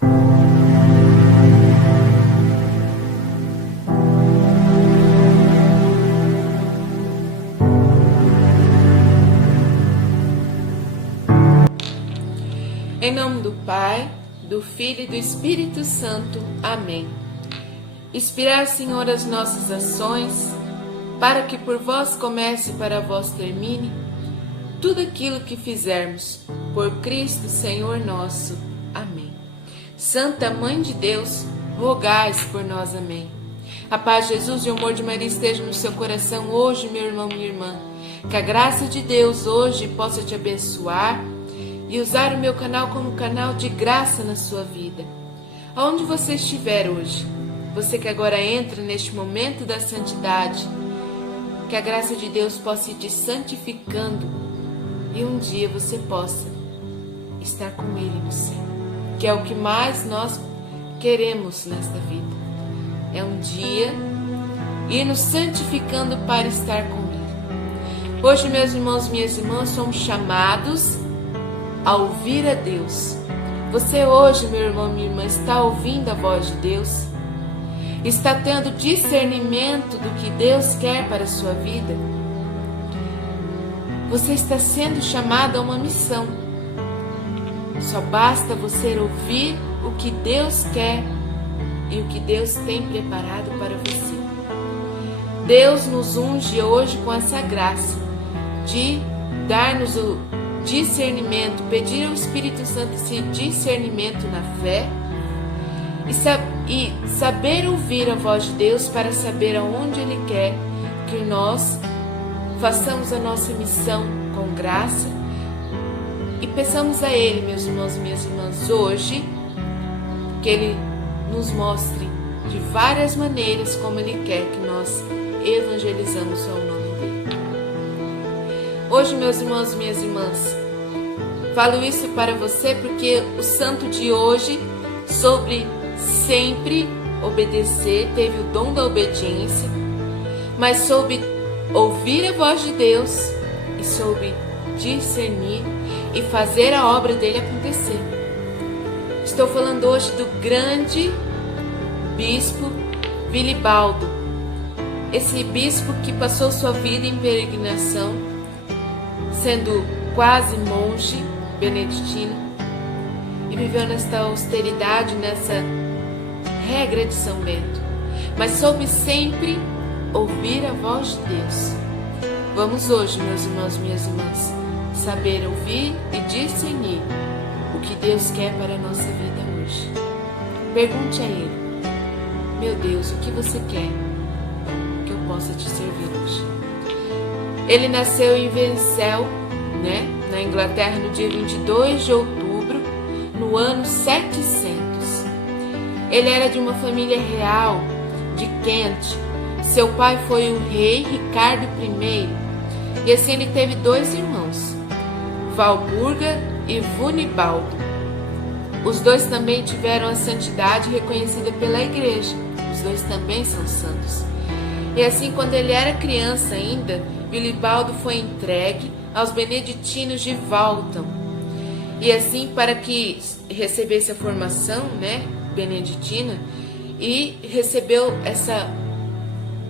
Em nome do Pai, do Filho e do Espírito Santo. Amém. Inspirai, Senhor, as nossas ações, para que por vós comece e para vós termine tudo aquilo que fizermos. Por Cristo, Senhor nosso. Amém. Santa Mãe de Deus, rogai por nós. Amém. A paz de Jesus e o amor de Maria esteja no seu coração hoje, meu irmão, minha irmã. Que a graça de Deus hoje possa te abençoar e usar o meu canal como canal de graça na sua vida. Aonde você estiver hoje, você que agora entra neste momento da santidade, que a graça de Deus possa ir te santificando e um dia você possa estar com Ele no céu, que é o que mais nós queremos nesta vida. É um dia ir nos santificando para estar com Ele. Hoje, meus irmãos, minhas irmãs, somos chamados a ouvir a Deus. Você hoje, meu irmão, minha irmã, está ouvindo a voz de Deus? Está tendo discernimento do que Deus quer para a sua vida? Você está sendo chamado a uma missão. Só basta você ouvir o que Deus quer e o que Deus tem preparado para você. Deus nos unge hoje com essa graça de dar-nos o discernimento, pedir ao Espírito Santo esse discernimento na fé e saber ouvir a voz de Deus para saber aonde Ele quer que nós façamos a nossa missão com graça e peçamos a Ele, meus irmãos e minhas irmãs, hoje, que Ele nos mostre de várias maneiras como Ele quer que nós evangelizamos ao nome dEle. Hoje, meus irmãos e minhas irmãs, falo isso para você porque o santo de hoje soube sempre obedecer, teve o dom da obediência, mas soube ouvir a voz de Deus e soube discernir e fazer a obra dele acontecer. Estou falando hoje do grande bispo Wilibaldo, esse bispo que passou sua vida em peregrinação, sendo quase monge beneditino, e viveu nesta austeridade, nessa regra de São Bento, mas soube sempre ouvir a voz de Deus. Vamos hoje, meus irmãos e minhas irmãs, saber ouvir e discernir o que Deus quer para a nossa vida hoje. Pergunte a Ele: meu Deus, o que você quer que eu possa te servir hoje? Ele nasceu em Vencel, na Inglaterra, no dia 22 de outubro, no ano 700. Ele era de uma família real de Kent. Seu pai foi o rei Ricardo I, e assim ele teve dois irmãos, Walburga e Wunibaldo. Os dois também tiveram a santidade reconhecida pela igreja. Os dois também são santos. E assim, quando ele era criança ainda, Wilibaldo foi entregue aos beneditinos de Waltham. E assim, para que recebesse a formação, beneditina, e recebeu essa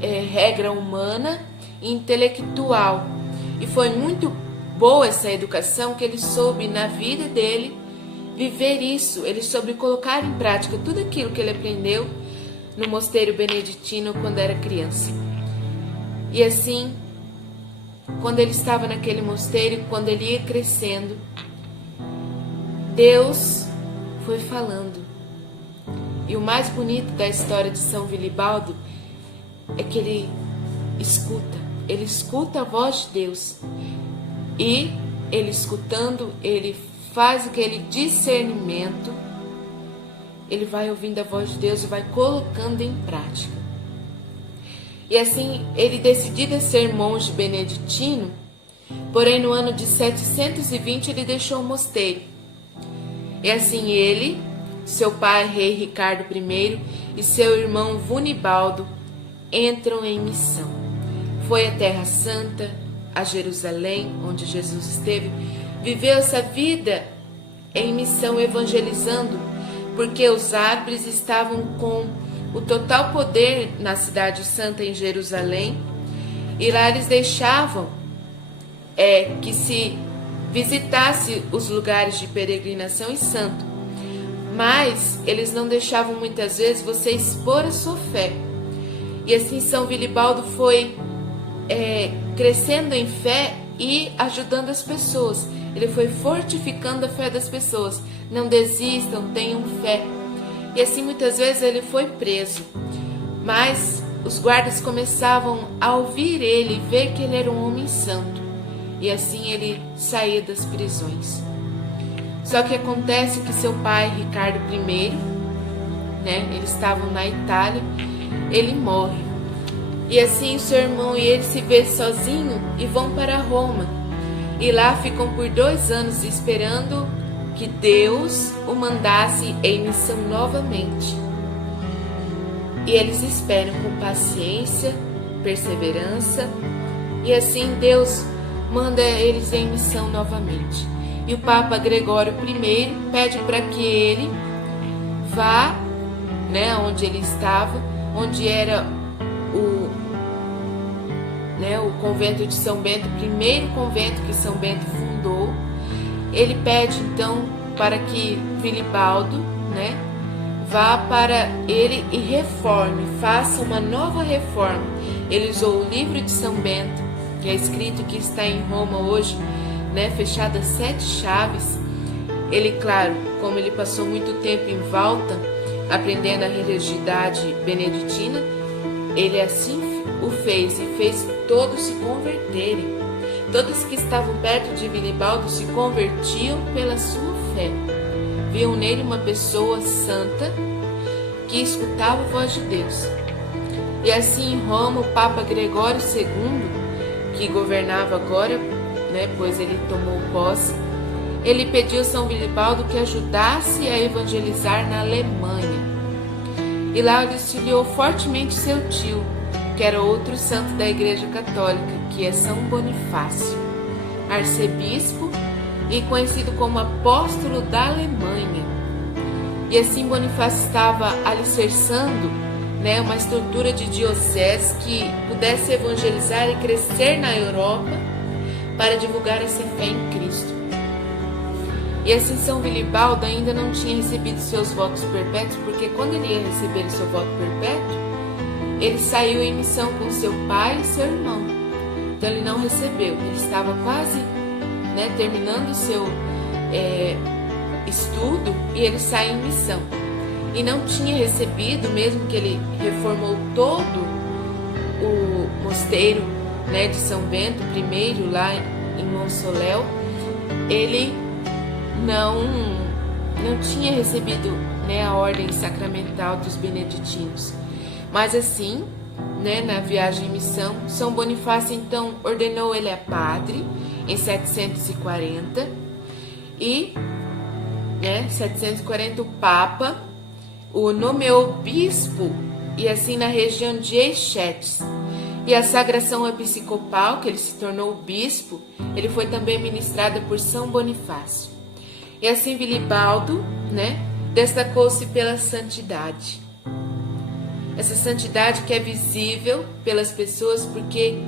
regra humana e intelectual. E foi muito boa essa educação que ele soube na vida dele viver isso. Ele soube colocar em prática tudo aquilo que ele aprendeu no mosteiro beneditino quando era criança. E assim, quando ele estava naquele mosteiro, quando ele ia crescendo, Deus foi falando. E o mais bonito da história de São Wilibaldo é que ele escuta a voz de Deus. E ele escutando, ele faz aquele discernimento, ele vai ouvindo a voz de Deus e vai colocando em prática. E assim, ele decidiu ser monge beneditino, porém no ano de 720 ele deixou o mosteiro. E assim ele, seu pai, rei Ricardo I, e seu irmão Wunibaldo entram em missão. Foi à Terra Santa, a Jerusalém, onde Jesus esteve, viveu essa vida em missão evangelizando, porque os árabes estavam com o total poder na cidade santa em Jerusalém, e lá eles deixavam que se visitasse os lugares de peregrinação e santo, mas eles não deixavam muitas vezes você expor a sua fé. E assim São Vilibaldo foi crescendo em fé e ajudando as pessoas. Ele foi fortificando a fé das pessoas. Não desistam, tenham fé. E assim muitas vezes ele foi preso, mas os guardas começavam a ouvir ele e ver que ele era um homem santo. E assim ele saía das prisões. Só que acontece que seu pai, Ricardo I, eles estavam na Itália, ele morre. E assim o seu irmão e ele se vê sozinho e vão para Roma. E lá ficam por 2 anos esperando que Deus o mandasse em missão novamente. E eles esperam com paciência, perseverança, e assim Deus manda eles em missão novamente. E o Papa Gregório I pede para que ele vá, onde ele estava, onde era o convento de São Bento, o primeiro convento que São Bento fundou. Ele pede então para que Vilibaldo, vá para ele e reforme, faça uma nova reforma. Ele usou o livro de São Bento, que é escrito, que está em Roma hoje, fechado a 7 chaves. Ele, claro, como ele passou muito tempo em Malta, aprendendo a religiosidade beneditina, ele assim o fez e fez todos se converterem. Todos que estavam perto de Vilibaldo se convertiam pela sua fé. Viam nele uma pessoa santa que escutava a voz de Deus. E assim em Roma, o Papa Gregório II, que governava agora, pois ele tomou posse, ele pediu a São Vilibaldo que ajudasse a evangelizar na Alemanha. E lá ele auxiliou fortemente seu tio, que era outro santo da Igreja Católica, que é São Bonifácio, arcebispo e conhecido como apóstolo da Alemanha. E assim Bonifácio estava alicerçando uma estrutura de diocese que pudesse evangelizar e crescer na Europa para divulgar essa fé em Cristo. E assim São Vilibaldo ainda não tinha recebido seus votos perpétuos, porque quando ele ia receber o seu voto perpétuo, ele saiu em missão com seu pai e seu irmão. Então ele não recebeu, ele estava quase terminando o seu estudo e ele sai em missão. E não tinha recebido, mesmo que ele reformou todo o mosteiro de São Bento I, lá em Monsoléu, ele não tinha recebido a ordem sacramental dos beneditinos. Mas assim, na viagem em missão, São Bonifácio então ordenou ele a padre em 740 e 740 o Papa o nomeou bispo, e assim na região de Eixetes. E a sagração episcopal, que ele se tornou bispo, ele foi também ministrada por São Bonifácio. E assim Vilibaldo, destacou-se pela santidade. Essa santidade que é visível pelas pessoas porque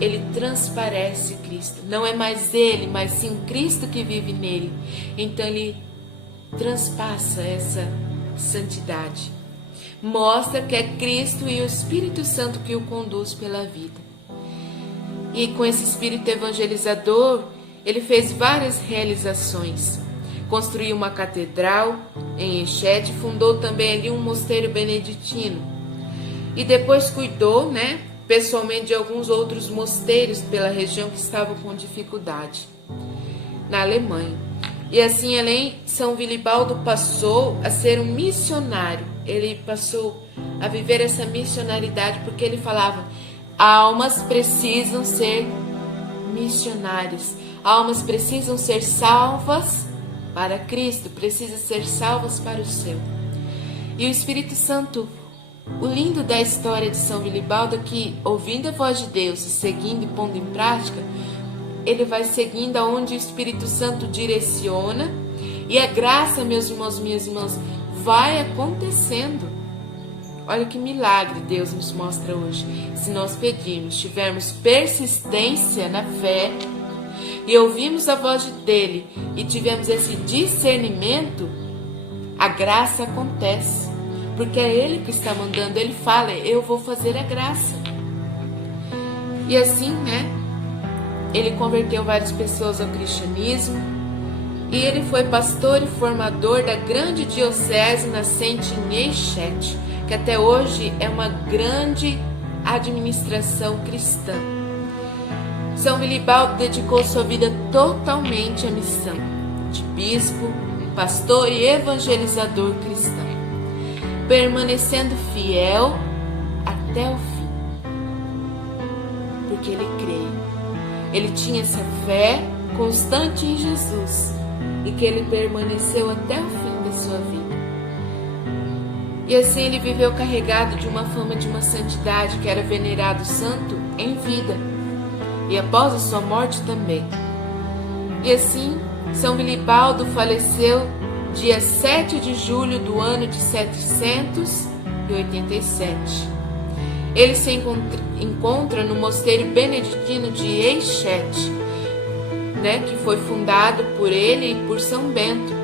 ele transparece Cristo. Não é mais ele, mas sim Cristo que vive nele. Então ele transpassa essa santidade. Mostra que é Cristo e o Espírito Santo que o conduz pela vida. E com esse espírito evangelizador, ele fez várias realizações. Construiu uma catedral em Eixete, fundou também ali um mosteiro beneditino. E depois cuidou, pessoalmente de alguns outros mosteiros pela região que estavam com dificuldade, na Alemanha. E assim, além, São Vilibaldo passou a ser um missionário. Ele passou a viver essa missionaridade porque ele falava: almas precisam ser missionárias, almas precisam ser salvas para Cristo, precisam ser salvas para o céu. E o Espírito Santo, o lindo da história de São Vilibaldo é que, ouvindo a voz de Deus e seguindo e pondo em prática, ele vai seguindo aonde o Espírito Santo direciona, e a graça, meus irmãos, minhas irmãs, vai acontecendo. Olha que milagre Deus nos mostra hoje. Se nós pedirmos, tivermos persistência na fé e ouvirmos a voz dele e tivermos esse discernimento, a graça acontece. Porque é ele que está mandando, ele fala, eu vou fazer a graça. E assim, né? Ele converteu várias pessoas ao cristianismo e ele foi pastor e formador da grande diocese nascente em Eixete, que até hoje é uma grande administração cristã. São Vilibaldo dedicou sua vida totalmente à missão de bispo, pastor e evangelizador cristão, permanecendo fiel até o fim, porque ele crê. Ele tinha essa fé constante em Jesus e que ele permaneceu até o fim da sua vida. E assim ele viveu carregado de uma fama de uma santidade, que era venerado santo em vida e após a sua morte também. E assim, São Vilibaldo faleceu dia 7 de julho do ano de 787. Ele se encontra no mosteiro beneditino de Eixete, né, que foi fundado por ele e por São Bento.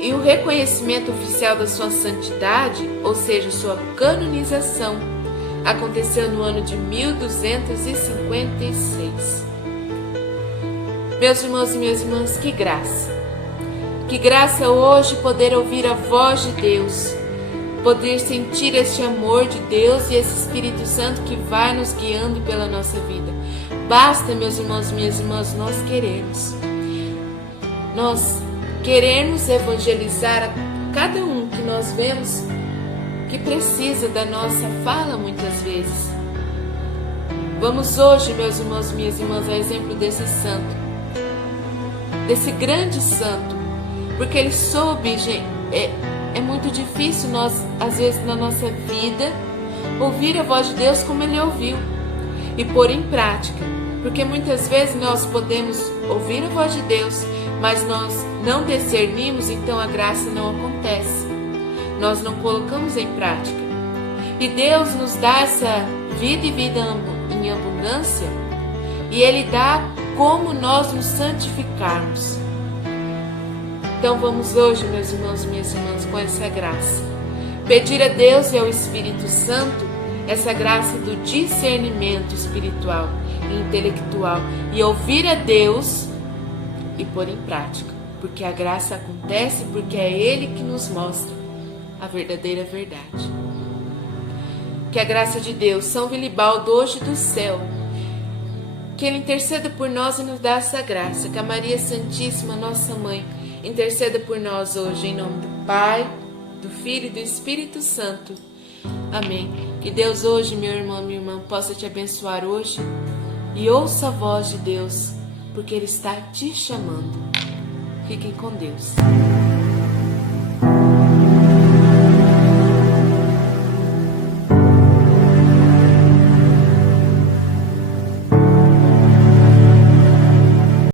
E o reconhecimento oficial da sua santidade, ou seja, sua canonização, aconteceu no ano de 1256. Meus irmãos e minhas irmãs, que graça! Que graça hoje poder ouvir a voz de Deus, poder sentir este amor de Deus e esse Espírito Santo que vai nos guiando pela nossa vida. Basta, meus irmãos e minhas irmãs, nós querermos evangelizar a cada um que nós vemos que precisa da nossa fala muitas vezes. Vamos hoje, meus irmãos e minhas irmãs, a exemplo desse santo, desse grande santo, porque ele soube, é muito difícil nós, às vezes na nossa vida, ouvir a voz de Deus como ele ouviu e pôr em prática, porque muitas vezes nós podemos ouvir a voz de Deus, mas nós não discernimos, então a graça não acontece, nós não colocamos em prática. E Deus nos dá essa vida e vida em abundância, e ele dá como nós nos santificarmos. Então vamos hoje, meus irmãos e minhas irmãs, com essa graça, pedir a Deus e ao Espírito Santo essa graça do discernimento espiritual e intelectual, e ouvir a Deus e pôr em prática, porque a graça acontece porque é ele que nos mostra a verdadeira verdade. Que a graça de Deus, São Vilibaldo, hoje do céu, que ele interceda por nós e nos dá essa graça. Que a Maria Santíssima, nossa Mãe, interceda por nós hoje, em nome do Pai, do Filho e do Espírito Santo. Amém. Que Deus hoje, meu irmão, minha irmã, possa te abençoar hoje e ouça a voz de Deus, porque Ele está te chamando. Fiquem com Deus.